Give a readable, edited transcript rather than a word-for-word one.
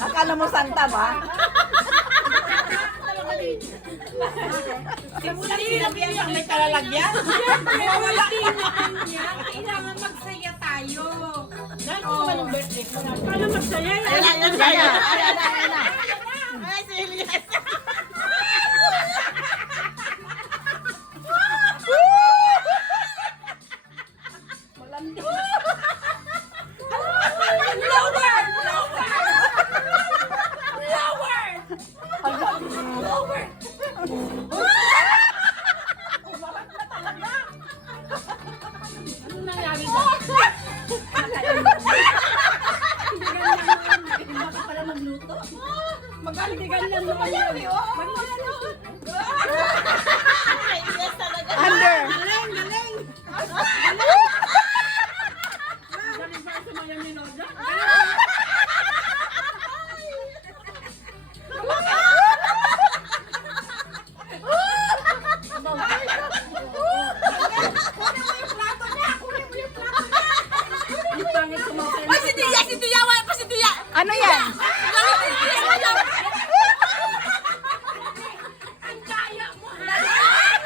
Akala mo santa ba? Simulan sinabihan pag may talalagyan. Wala niya. Kailangan magsaya tayo. Dahil kung naman yung birthday ko na. Paano magsaya? Ayan na. Ay, si Elias. Ano nangyari dyan? Bakit pala magluto? Magalindigan lang naman yun. Ay, Elias talaga. Under. Galing, galing! Galing ba sa mga minoja? Yung pangit sumasayaw. Ay, si Tia! Wala pa si Tia! Ano yan?